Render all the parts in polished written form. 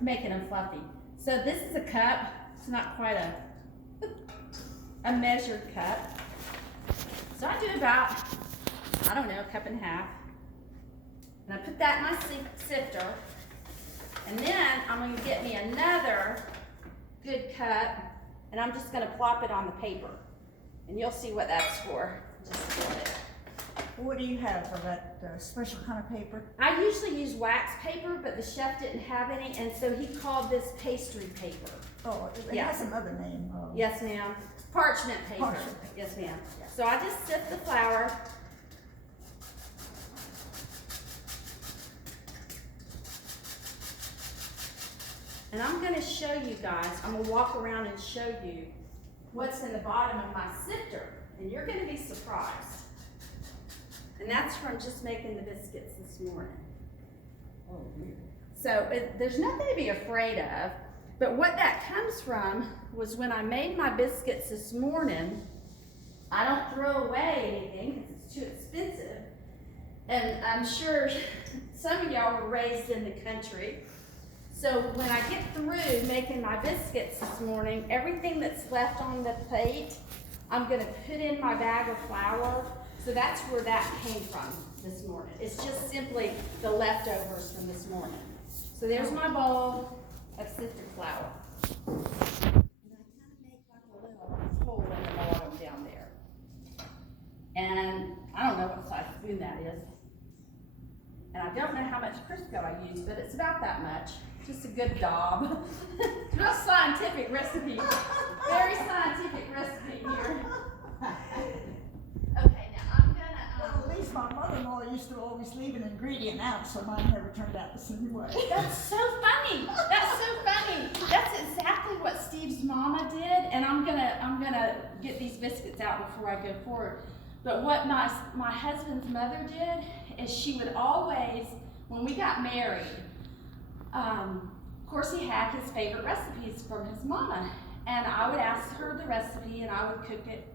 making them fluffy. So this is a cup. It's not quite a measured cup. So I do about, I don't know, a cup and a half. And I put that in my sifter. And then I'm going to get me another good cup, and I'm just going to plop it on the paper. And you'll see what that's for. Just a minute. What do you have for that special kind of paper? I usually use wax paper, but the chef didn't have any, and so he called this pastry paper. Oh, it has some other name. Yes, ma'am. Parchment paper. Parchment. Yes, ma'am. Yeah. So I just sift the flour. And I'm going to show you guys, I'm going to walk around and show you what's in the bottom of my sifter. And you're going to be surprised. And that's from just making the biscuits this morning. Oh, dear. So there's nothing to be afraid of. But what that comes from was when I made my biscuits this morning, I don't throw away anything because it's too expensive. And I'm sure some of y'all were raised in the country. So when I get through making my biscuits this morning, everything that's left on the plate, I'm gonna put in my bag of flour. So that's where that came from this morning. It's just simply the leftovers from this morning. So there's my bowl of sifted flour. And I kind of make like a little hole in the bottom down there. And I don't know what size spoon that is. And I don't know how much Crisco I use, but it's about that much. Just a good daub. Real scientific recipe. Very scientific recipe here. Okay, now I'm gonna. Well, at least my mother-in-law used to always leave an ingredient out, so mine never turned out the same way. That's so funny. That's so funny. That's exactly what Steve's mama did, and I'm gonna get these biscuits out before I go forward. But what my husband's mother did is she would always, when we got married, of course he had his favorite recipes from his mama, and I would ask her the recipe and I would cook it,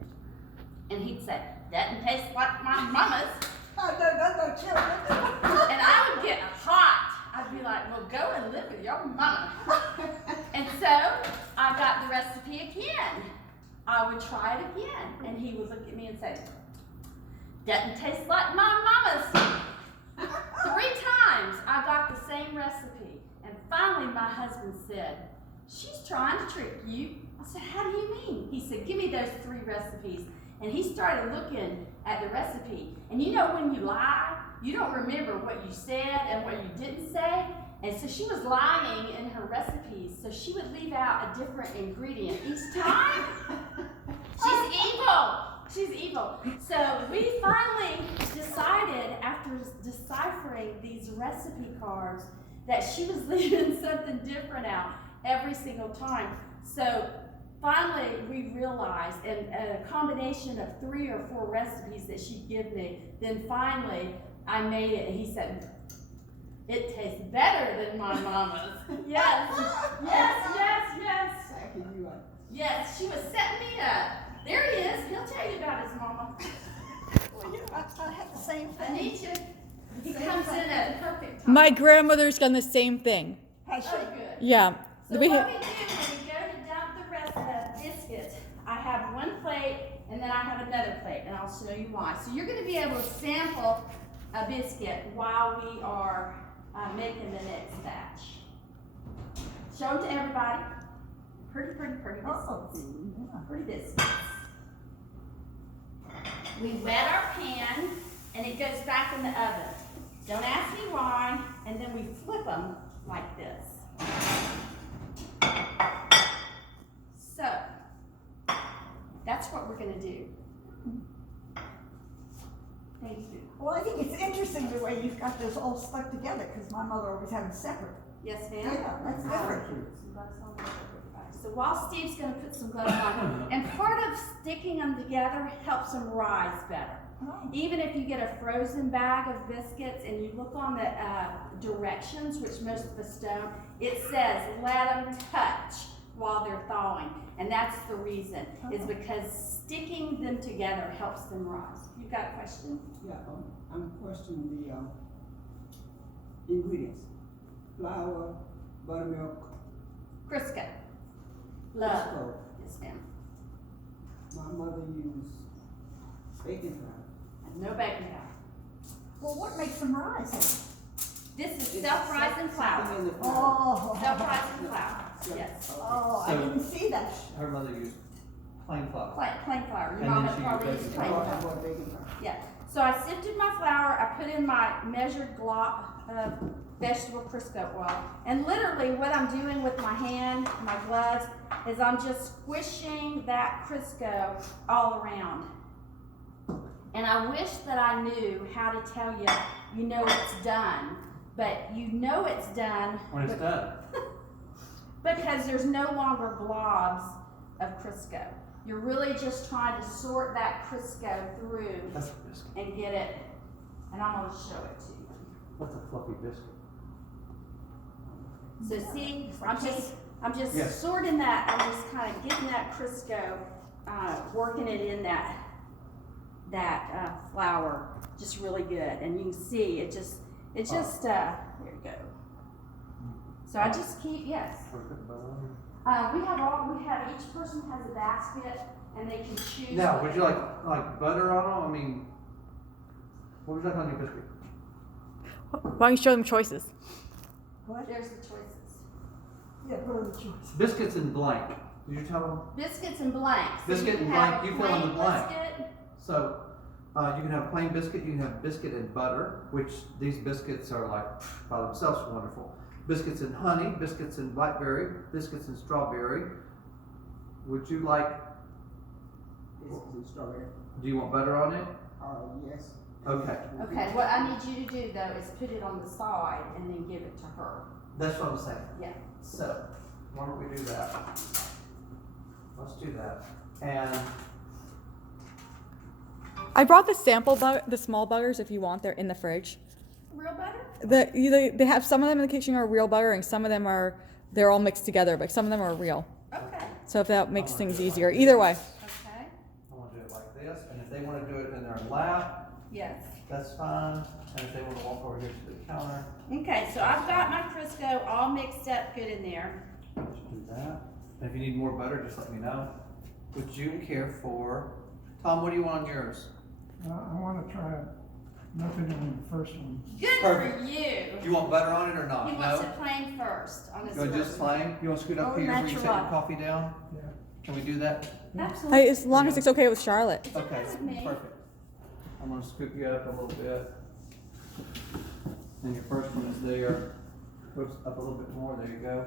and he'd say, "Doesn't taste like my mama's." Oh, no, children. And I would get hot. I'd be like, "Well, go and live with your mama." And so I got the recipe again. I would try it again, and he would look at me and say, "Doesn't taste like my mama's." 3 times I got the same recipe, and finally my husband said, "She's trying to trick you." I said, "How do you mean?" He said, "Give me those 3 recipes." And he started looking at the recipe. And you know when you lie, you don't remember what you said and what you didn't say. And so she was lying in her recipes, so she would leave out a different ingredient each time. She's evil. She's evil. So we finally decided, after deciphering these recipe cards, that she was leaving something different out every single time. So finally we realized, and a combination of 3 or 4 recipes that she'd give me, then finally I made it, and he said, "It tastes better than my mama's." Yes, yes, yes, yes. Yes, she was setting me up. There he is. He'll tell you about his mama. Well, you know, I had the same I thing. need you. He comes in at the perfect time. My grandmother's done the same thing. Has she? Oh, good. Yeah. So We what ha- we do when we go to dump the rest of the biscuits, I have one plate and then I have another plate, and I'll show you why. So you're going to be able to sample a biscuit while we are making the next batch. Show them to everybody. Pretty biscuits. Oh, Pretty biscuits. We wet our pan and it goes back in the oven. Don't ask me why, and then we flip them like this. So, that's what we're gonna do. Thank you. well, I think it's interesting the way you've got those all stuck together, because my mother always had them separate. Yes, ma'am? Yeah, that's different. Some gloves on there. So while Steve's gonna put some gloves on, and part of sticking them together helps them rise better. Oh. Even if you get a frozen bag of biscuits and you look on the directions, which most of us don't, it says let them touch while they're thawing. And that's the reason, is because sticking them together helps them rise. You've got a question? Yeah, I'm questioning the ingredients. Flour, Buttermilk. Crisco. Love. Crisco. Yes, ma'am. My mother used baking powder. No baking powder. Well, what makes them rise? This is It's self-rising flour. something in the flour. Oh. Self-rising flour. Yes. Oh, I So- didn't see that. Her mother used plain flour. Plain flour. Your And mama then she probably used used baking plain I flour. bought baking powder. Yeah. So I sifted my flour. I put in my measured glop of vegetable Crisco oil, and literally what I'm doing with my hand, my gloves, is I'm just squishing that Crisco all around. And I wish that I knew how to tell you, you know it's done, but you know it's done When it's done. because there's no longer globs of Crisco. You're really just trying to sort that Crisco through That's a biscuit. and get it, and I'm gonna show it to you. What's a fluffy biscuit? So see, I'm just Yes. sorting that, I'm just kind of getting that Crisco, working it in that flour, just really good, and you can see it just, there you go. So I just keep, yes. We have, each person has a basket, and they can choose. Now, would you like butter on them? I mean, what would you like on your biscuit? Why don't you show them choices? What? There's the choices. Yeah, what are the choices? Biscuits in blank. Did you tell them? Biscuits and blanks. So Biscuit you can and have blank, a you fill in the plain blank. biscuit. So, you can have plain biscuit, you can have biscuit and butter, which these biscuits are like by themselves wonderful. Biscuits and honey, biscuits and blackberry, biscuits and strawberry. Would you like, Biscuits and strawberry. do you want butter on it? Yes. Okay, Okay, what I need you to do though is put it on the side and then give it to her. that's what I'm saying. Yeah. So, why don't we do that? Let's do that. And I brought the sample the small butters if you want. They're in the fridge. Real butter? They have some of them in the kitchen are real butter, and some of them they're all mixed together, but some of them are real. Okay. So if that makes things easier, either way. Okay. I want to do it like this, and if they want to do it in their lap, Yes. that's fine. And if they want to walk over here to the counter, Okay, so I've got my Crisco all mixed up good in there. just do that. And if you need more butter, just let me know. Would you care for, Tom, what do you want on yours? I want to try nothing in the first one. Good Perfect. for you. Do you want butter on it or not? He wants No? it plain first on his You want first just one. plain? You want to scoot up Oh, here where you set your natural. coffee down? Yeah. Can we do that? Absolutely. Hey, as long as it's okay with Charlotte. It's okay with me. Perfect. I'm gonna scoop you up a little bit. And your first one is there. Goes up a little bit more, there you go.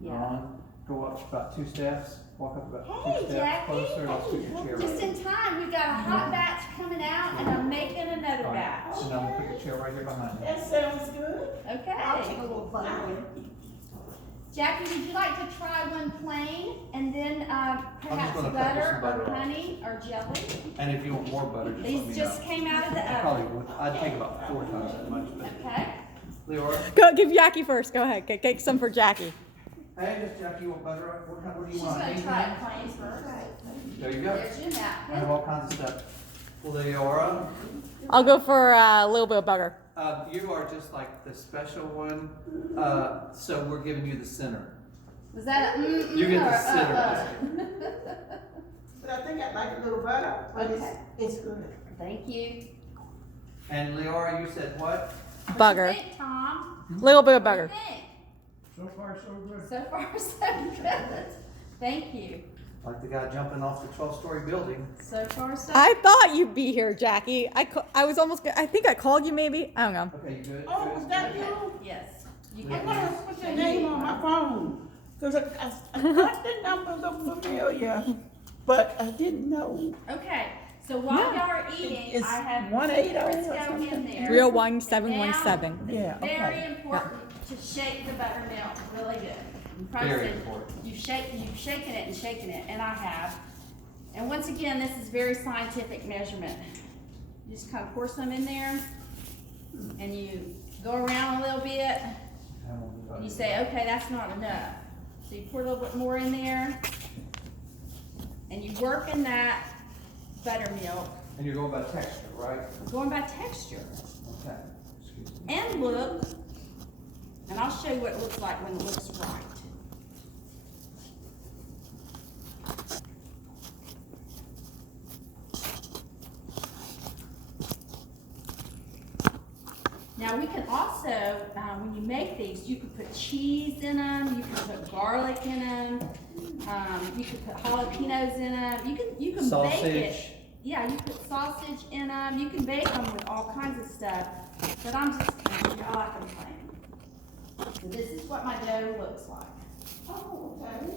Yeah. On. Go up about 2 steps, walk up about Hey, 2 steps Jackie. closer, and I'll scoot your chair Just right in time, we've got a hot batch coming out and I'm making another All right. batch. And I'm gonna put your chair right here behind you. That sounds good. I'll take Okay. a little butter. Jackie, would you like to try one plain and then perhaps gonna cut butter some butter or off. honey or jelly? And if you want more butter, just let me These know. just came out of the I oven. probably would, I'd take about 4 times that much, but Okay. Leora, Go give Jackie first. Go ahead. Get some for Jackie. hey, Miss Jackie, you want butter? What do you She's want? gonna Anything? try it plain first. There you go. There's your I have napkin. all kinds of stuff. Leora, I'll go for a little bit of butter. you are just like the special one, so we're giving you the center. Was that a You get the or center But I think I'd like a little butter, but Okay. it's good. Thank you. And Leora, you said what? Butter. What do you think, Tom? Little bit of What do you butter. think? So far, so good. So far, so good. Thank you. Like the guy jumping off the 12-story building. So far, so I thought you'd be here, Jackie. I was almost. I think I called you maybe. I don't know. Okay, you good? Oh, Good? was that Okay. you? Yes. You Yeah. I'm can. gonna put your name on my phone, cause I thought the number looked familiar, but I didn't know. Okay. So while y'all are eating, It's I have 180 or Crisco in something. there. Real 1717. Yeah, Very okay. important to shake the buttermilk really good. You probably Very said important. you've shaken it and shaken it, and I have. And once again, this is very scientific measurement. You just kind of pour some in there, and you go around a little bit, and you say, okay, that's not enough. So you pour a little bit more in there, and you work in that buttermilk, And you're going by texture, right? going by texture. Okay. Excuse me. And look, And I'll show you what it looks like when it looks right. Now we can also, when you make these, you can put cheese in them, you can put garlic in them, you can put jalapenos in them, you can bake it. Sausage. Yeah, you put sausage in them, you can bake them with all kinds of stuff, but I'm just, y'all I can plan. So this is what my dough looks like. Oh, okay.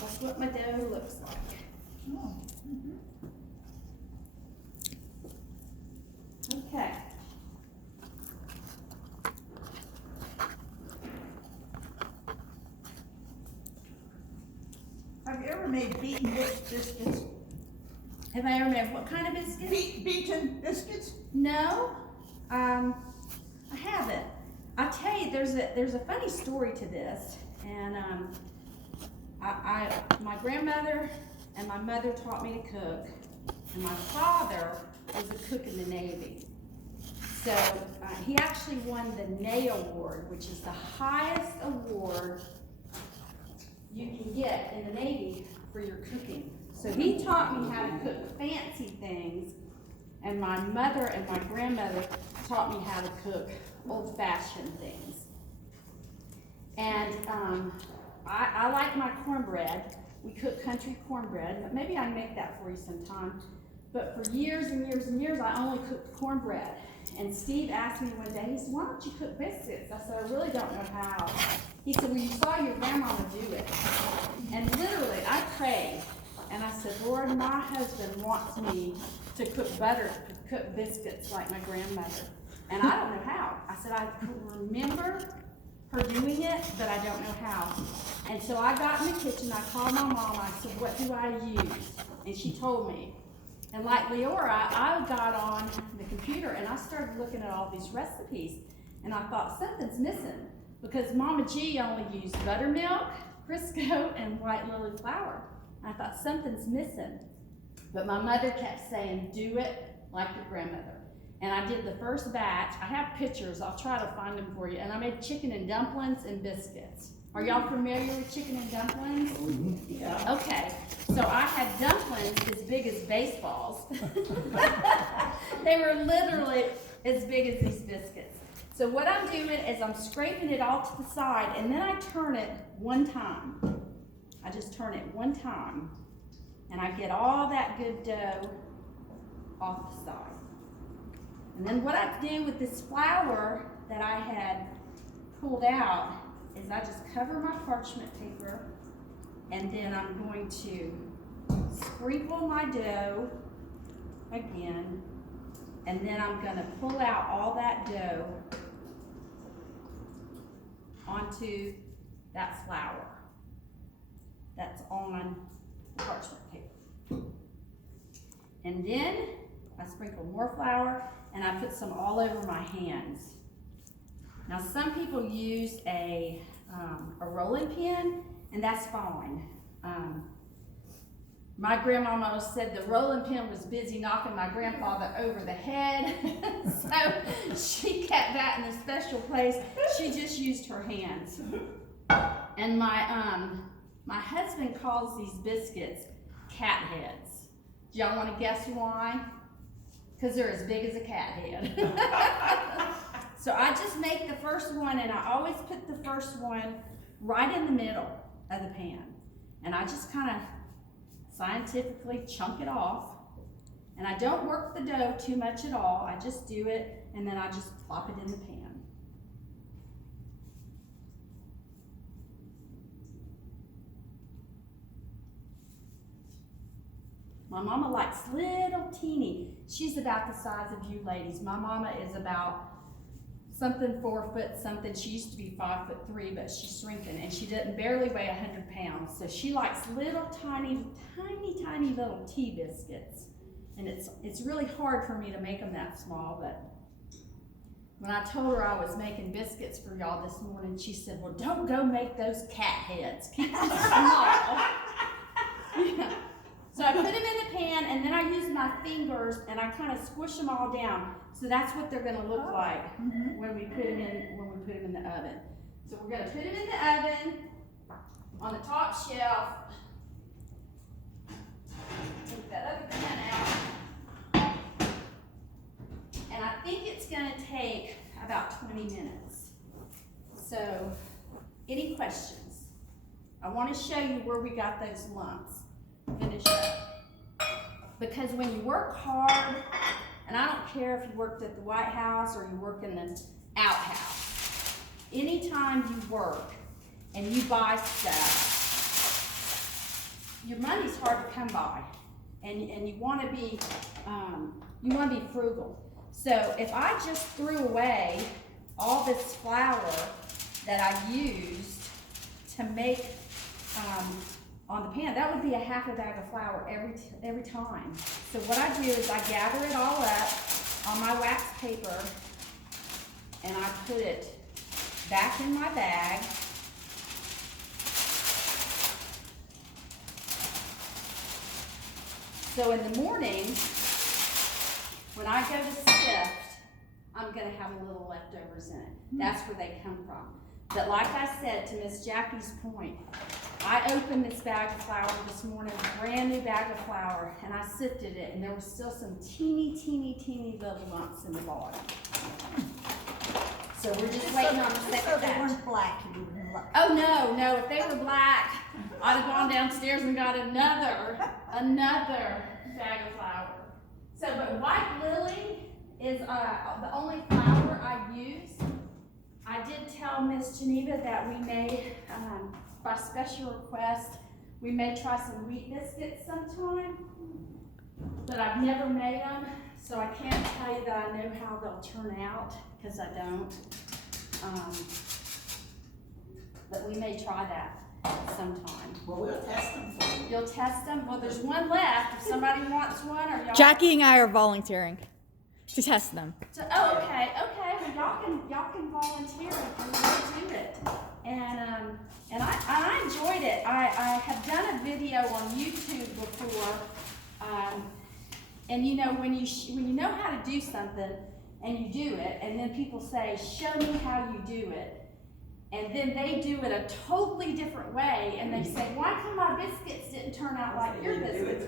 That's what my dough looks like. Oh, Okay. have you ever made beaten biscuits? Have I ever made what kind of biscuits? Beaten biscuits? No, I haven't. I'll tell you, there's a funny story to this, and my grandmother and my mother taught me to cook, and my father was a cook in the Navy. So he actually won the NAY award, which is the highest award you can get in the Navy for your cooking. So he taught me how to cook fancy things, and my mother and my grandmother taught me how to cook old-fashioned things. And I like my cornbread. We cook country cornbread, but maybe I can make that for you sometime. But for years and years and years, I only cooked cornbread. And Steve asked me one day, he said, why don't you cook biscuits? I said, I really don't know how. He said, well, you saw your grandmama do it. And literally, I prayed, and I said, Lord, my husband wants me to cook butter, to cook biscuits like my grandmother. And I don't know how. I said, I remember her doing it, but I don't know how. And so I got in the kitchen, I called my mom, I said, what do I use? And she told me. And like Leora, I got on the computer and I started looking at all these recipes, and I thought something's missing because Mama G only used buttermilk, Crisco, and white lily flour. I thought something's missing, but my mother kept saying, do it like your grandmother. And I did the first batch. I have pictures, I'll try to find them for you. And I made chicken and dumplings and biscuits. Are y'all familiar with chicken and dumplings? Yeah. Okay, so I had dumplings as big as baseballs. They were literally as big as these biscuits. So what I'm doing is I'm scraping it all to the side, and then I turn it one time. I just turn it one time, and I get all that good dough off the side. And then what I do with this flour that I had pulled out is I just cover my parchment paper, and then I'm going to sprinkle my dough again, and then I'm going to pull out all that dough onto that flour that's on the parchment paper. And then I sprinkle more flour, and I put some all over my hands. Now some people use a rolling pin, and that's fine. My grandmama said the rolling pin was busy knocking my grandfather over the head, so she kept that in a special place. She just used her hands. And my husband calls these biscuits cat heads. Do y'all want to guess why? Because they're as big as a cat head. So I just make the first one, and I always put the first one right in the middle of the pan. And I just kind of scientifically chunk it off. And I don't work the dough too much at all. I just do it, and then I just plop it in the pan. My mama likes little teeny. She's about the size of you ladies. My mama is about something 4 foot something. She used to be 5'3", but she's shrinking, and she doesn't barely weigh 100 pounds. So she likes little tiny little tea biscuits. And it's really hard for me to make them that small, but when I told her I was making biscuits for y'all this morning, she said, well, don't go make those cat heads. Keep them small. Yeah. So I put them in the pan, and then I use my fingers and I kind of squish them all down. So that's what they're gonna look like when we put them in the oven. So we're gonna put them in the oven on the top shelf. Take that other pan out. And I think it's gonna take about 20 minutes. So, any questions? I want to show you where we got those lumps. Finish up. Because when you work hard, and I don't care if you worked at the White House or you work in the outhouse, anytime you work and you buy stuff, your money's hard to come by, and you want to be frugal. So if I just threw away all this flour that I used to make on the pan, that would be a half a bag of flour every time. So what I do is I gather it all up on my wax paper and I put it back in my bag. So in the morning, when I go to sift, I'm gonna have a little leftovers in it. That's where they come from. But like I said, to Miss Jackie's point, I opened this bag of flour this morning, a brand new bag of flour, and I sifted it, and there was still some teeny little lumps in the bottom. So we're just waiting on the So second they batch. weren't black, you wouldn't look. Oh no, if they were black, I'd have gone downstairs and got another bag of flour. So, but white lily is the only flour I use. I did tell Miss Geneva that we may, by special request, we may try some wheat biscuits sometime, but I've never made them, so I can't tell you that I know how they'll turn out, because I don't. But we may try that sometime. Well, we'll test them for you. You'll test them? Well, there's one left. If somebody wants one, or y'all. Jackie and I are volunteering to test them. So, oh, okay. Well, y'all can volunteer if you want to do it. And I enjoyed it. I have done a video on YouTube before. And you know, when you know how to do something and you do it, and then people say, "Show me how you do it." And then they do it a totally different way, and they say, "Why come my biscuits didn't turn out like your biscuits?"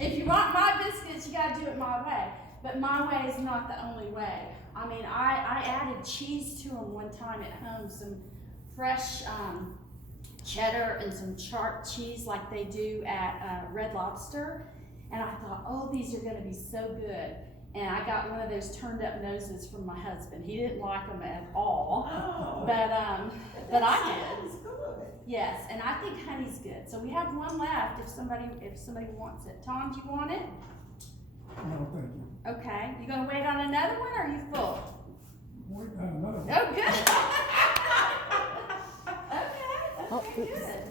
If you want my biscuits, you gotta do it my way. But my way is not the only way. I mean, I added cheese to them one time at home, some fresh cheddar and some sharp cheese like they do at Red Lobster. And I thought, oh, these are gonna be so good. And I got one of those turned up noses from my husband. He didn't like them at all, but I did. Yes, and I think honey's good. So we have one left if somebody wants it. Tom, do you want it? No, thank you. Okay. You gonna wait on another one, or are you full? Wait, another one. Oh, good. Okay, Oh, okay, oops. good.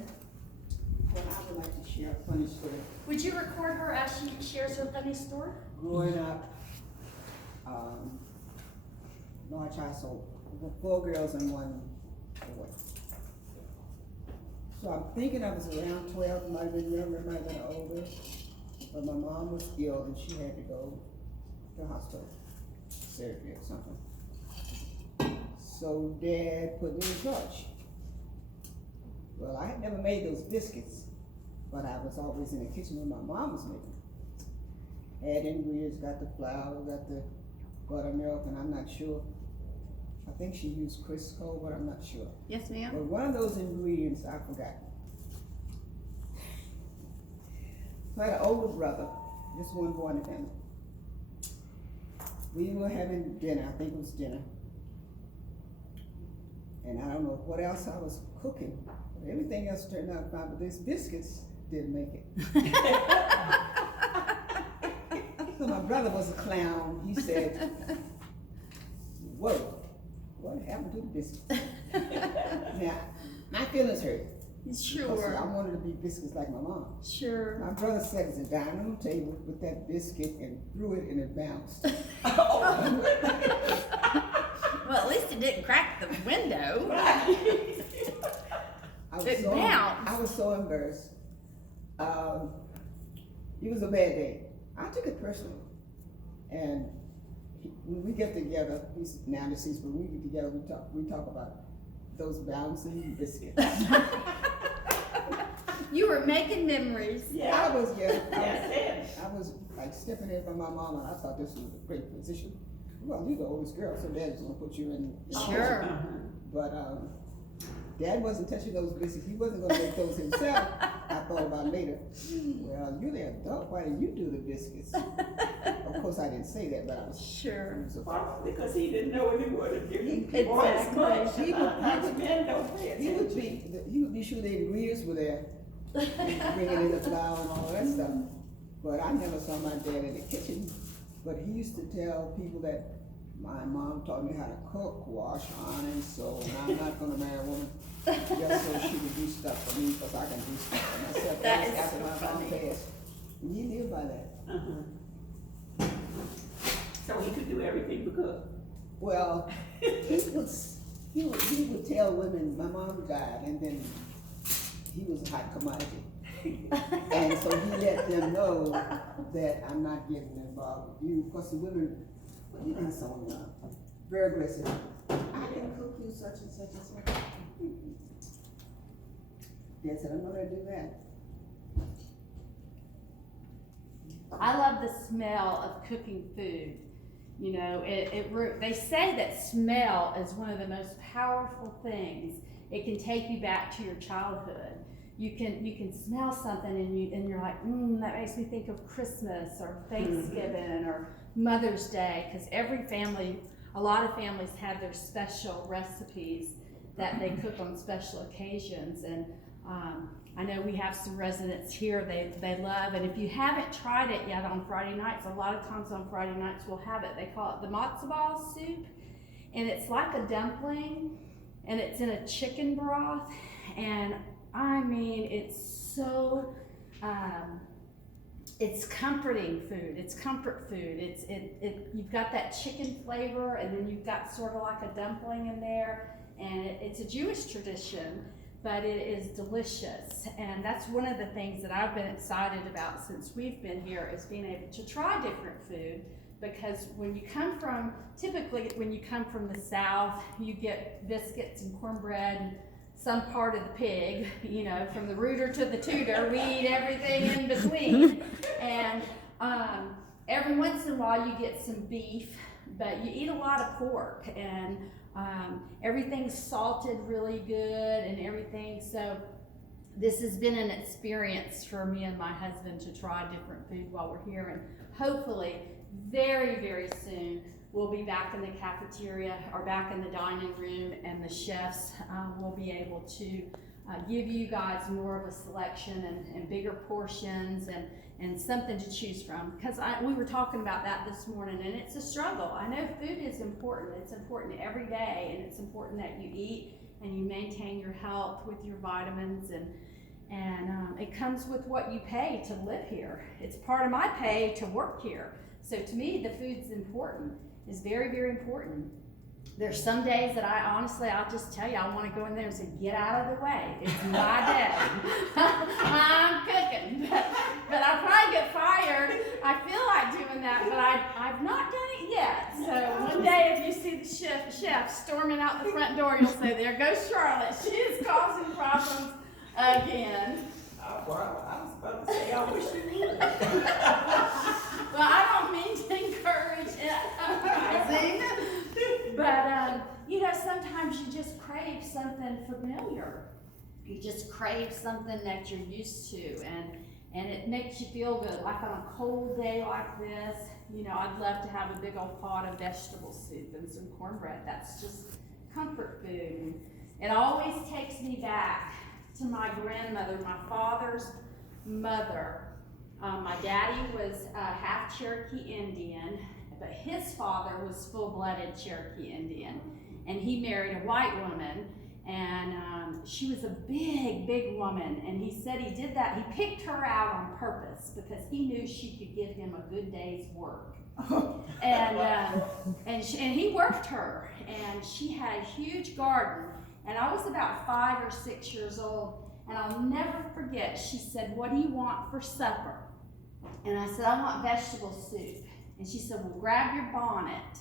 Well, I would like to share a funny story. Would you record her as she shares her funny story? Growing up, large household, 4 girls and 1 boy. So I'm thinking I was around 12, might have been younger, might have been older. But my mom was ill and she had to go to the hospital, surgery or something. So Dad put me in charge. Well, I had never made those biscuits, but I was always in the kitchen when my mom was making them. Add ingredients, got the flour, got the buttermilk, and I'm not sure. I think she used Crisco, but I'm not sure. Yes, ma'am. But one of those ingredients I forgot. So I had an older brother, just one boy in the family. We were having dinner, I think it was dinner. And I don't know what else I was cooking. Everything else turned out fine, but these biscuits didn't make it. So my brother was a clown. He said, "Whoa, what happened to the biscuits?" Now, my feelings hurt. Because I wanted to be biscuits like my mom. Sure. My brother sat at the dining room table with that biscuit and threw it and it bounced. Well, at least it didn't crack the window. I It bounced. I was so embarrassed. It was a bad day. I took it personally. And when we get together, he's now deceased, but when we get together, we talk about those bouncing biscuits. You were making memories. I was like stepping in for my mom, and I thought this was a great position. Well, you're the oldest girl, so Dad's gonna put you in. Sure. But Dad wasn't touching those biscuits. He wasn't gonna make those himself. I thought about later. Well, you're the adult. Why didn't you do the biscuits? Of course, I didn't say that, but I was Sure. Probably because he didn't know any more than you. Exactly. He would be sure the ingredients were there, bringing in the flour and all that stuff. But I never saw my dad in the kitchen. But he used to tell people that my mom taught me how to cook, wash, iron, and sew, and I'm not gonna marry a woman just so she can do stuff for me, because I can do stuff for myself. That is after so my mom funny. passed. And he lived by that. So he could do everything but cook. Well, he would tell women, my mom died, and then he was a hot commodity. And so he let them know that I'm not getting involved with you, because the women, well, you know, so very aggressive. I can cook you such and such and such. Dad said, I'm not gonna do that. I love the smell of cooking food. You know, they say that smell is one of the most powerful things. It can take you back to your childhood. You can smell something and you're like, that makes me think of Christmas or Thanksgiving or Mother's Day, because a lot of families have their special recipes that they cook on special occasions. And I know we have some residents here they love, and if you haven't tried it yet on Friday nights, a lot of times on Friday nights we'll have it. They call it the matzo ball soup, and it's like a dumpling, and it's in a chicken broth, and I mean, it's so, it's comforting food. It's comfort food. You've got that chicken flavor, and then you've got sort of like a dumpling in there, and it's a Jewish tradition, but it is delicious. And that's one of the things that I've been excited about since we've been here, is being able to try different food. Because typically when you come from the South, you get biscuits and cornbread and some part of the pig, you know, from the rooter to the tooter, we eat everything in between. And every once in a while you get some beef, but you eat a lot of pork, and everything's salted really good and everything. So this has been an experience for me and my husband to try different food while we're here, and hopefully very, very soon we'll be back in the cafeteria or back in the dining room, and the chefs will be able to give you guys more of a selection and bigger portions and something to choose from. Because we were talking about that this morning, and it's a struggle. I know food is important. It's important every day, and it's important that you eat and you maintain your health with your vitamins, and it comes with what you pay to live here. It's part of my pay to work here. So to me, the food's important. Is very, very important. There's some days that I'll just tell you, I want to go in there and say, get out of the way. It's my day. I'm cooking. But I'll probably get fired. I feel like doing that, but I've not done it yet. So one day if you see the chef storming out the front door, you'll say, there goes Sharolette. She is causing problems again. Well, I was about to say, I wish you would. Well, I don't mean to encourage uprising, but you know, sometimes you just crave something familiar. You just crave something that you're used to, and it makes you feel good. Like on a cold day like this, you know, I'd love to have a big old pot of vegetable soup and some cornbread. That's just comfort food. And it always takes me back to my grandmother, my father's mother. My daddy was half Cherokee Indian, but his father was full-blooded Cherokee Indian, and he married a white woman, and she was a big, big woman, and he said he did that. He picked her out on purpose because he knew she could give him a good day's work. And he worked her, and she had a huge garden, and I was about 5 or 6 years old, And I'll never forget, she said, what do you want for supper? And I said, I want vegetable soup. And she said, well, grab your bonnet.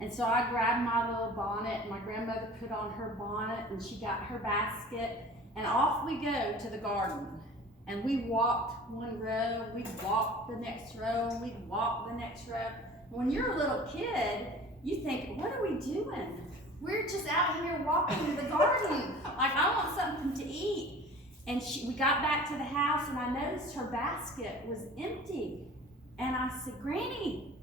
And so I grabbed my little bonnet, and my grandmother put on her bonnet, and she got her basket, and off we go to the garden. And we walked one row, we'd walk the next row, and we'd walk the next row. When you're a little kid, you think, what are we doing? We're just out here walking in the garden. Like, I want something to eat. And we got back to the house, and I noticed her basket was empty. And I said, Granny,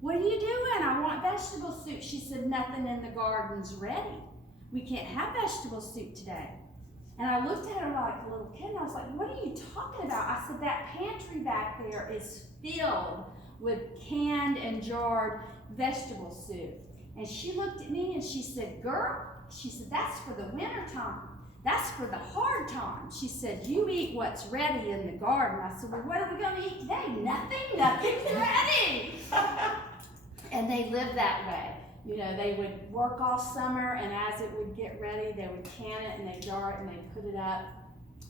what are you doing? I want vegetable soup. She said, nothing in the garden's ready. We can't have vegetable soup today. And I looked at her like a little kid, and I was like, what are you talking about? I said, that pantry back there is filled with canned and jarred vegetable soup. And she looked at me and she said, girl, she said, that's for the winter time. That's for the hard time. She said, you eat what's ready in the garden. I said, well, what are we going to eat today? Nothing's ready. And they lived that way. You know, they would work all summer, and as it would get ready, they would can it and they jar it and they put it up.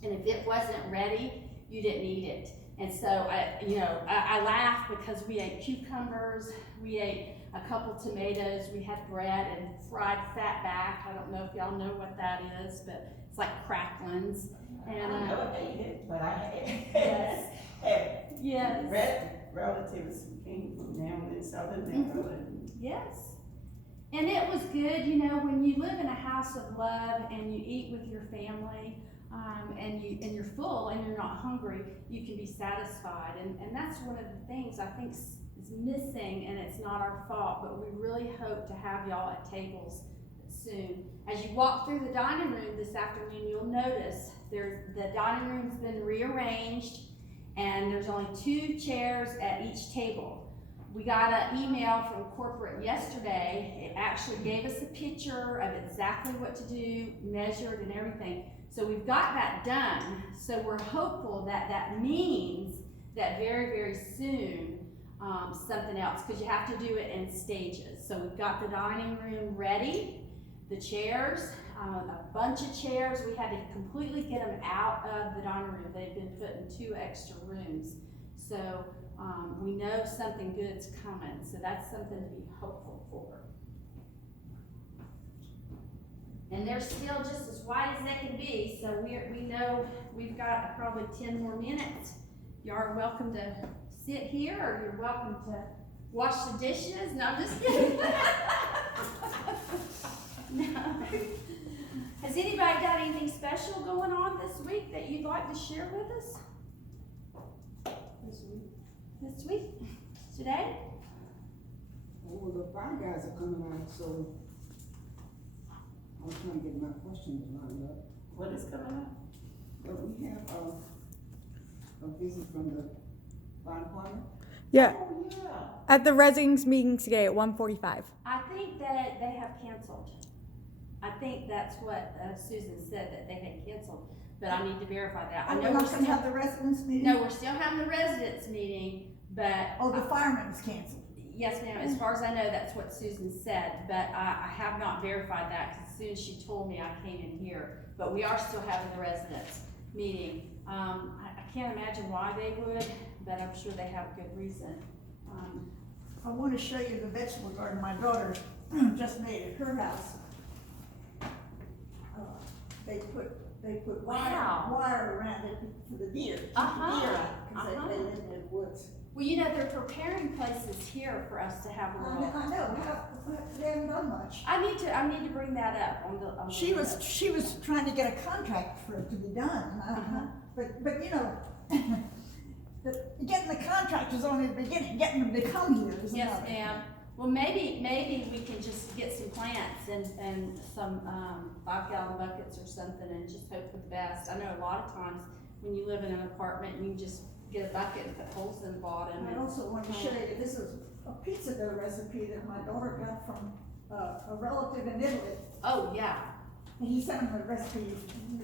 And if it wasn't ready, you didn't eat it. And so, I laugh because we ate cucumbers, we ate a couple tomatoes, we had bread and fried fat back. I don't know if y'all know what that is, but it's like cracklings. And I never ate it, but I yes, had yes, relatives who came from down in southern Maryland. yes. And it was good, you know, when you live in a house of love and you eat with your family, and you're full and you're not hungry, you can be satisfied. And that's one of the things I think is missing, and it's not our fault, but we really hope to have y'all at tables soon. As you walk through the dining room this afternoon, you'll notice the dining room's been rearranged, and there's only 2 chairs at each table. We got an email from corporate yesterday. It actually gave us a picture of exactly what to do, measured and everything. So we've got that done. So we're hopeful that that means that very, very soon, something else, because you have to do it in stages. So we've got the dining room ready, the chairs, a bunch of chairs. We had to completely get them out of the dining room. They've been put in 2 extra rooms. So we know something good's coming. So that's something to be hopeful for. And they're still just as wide as they can be, so we know we've got probably 10 more minutes. You are welcome to sit here, or you're welcome to wash the dishes. No, I'm just kidding. No. Has anybody got anything special going on this week that you'd like to share with us? This week? Today? Well, the fire guys are coming out, so I'm trying to get my questions lined up. What is coming up? But we have a visit from the fire department. Yeah, Oh, yeah. at the residents meeting today at 1:45. I think that they have canceled. I think that's what Susan said, that they had canceled, but I need to verify that. I know We're we're not gonna still, have the residents meeting? no, we're still having the residents meeting, but. Oh, the firemen's canceled. Yes, ma'am, as far as I know, that's what Susan said, but I have not verified that, because as soon as she told me, I came in here. But we are still having the residents meeting. I can't imagine why they would, but I'm sure they have a good reason. I want to show you the vegetable garden my daughter just made at her house. They put Wow. wire around it for the deer, keep Uh-huh. the deer out, because Uh-huh. they live in the woods. Well, you know, they're preparing places here for us to have a I little. know, they haven't done much. I need to bring that up on the. She was trying to get a contract for it to be done, Uh-huh. but you know, getting the contract is only the beginning, getting them to come here is Yes, another. ma'am. Well, maybe we can just get some plants and some 5-gallon buckets or something, and just hope for the best. I know a lot of times when you live in an apartment, you just get a bucket and put holes in the bottom. I and also want to show you, this is a pizza dough recipe that my daughter got from a relative in Italy. Oh, yeah. And he sent him the recipe,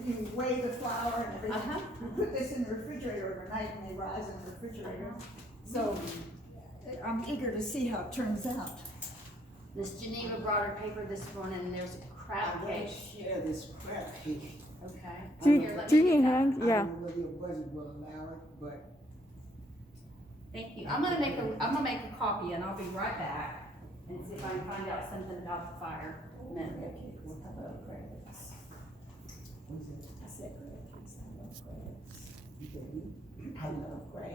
you weigh the flour and everything. Uh-huh. We put this in the refrigerator overnight and they rise in the refrigerator. So I'm eager to see how it turns out. Miss Geneva brought her paper this morning, and there's a crab I'm going cake. to share this crab cake. Okay. Do you, Here, let do you me get need that. hands? I Yeah. don't know whether your budget will allow it, but Thank you. I'm gonna make a copy and I'll be right back and see if I can find out something about the firemen. Okay, we'll have no credits. I said credits, I love credits. you can, I love credits.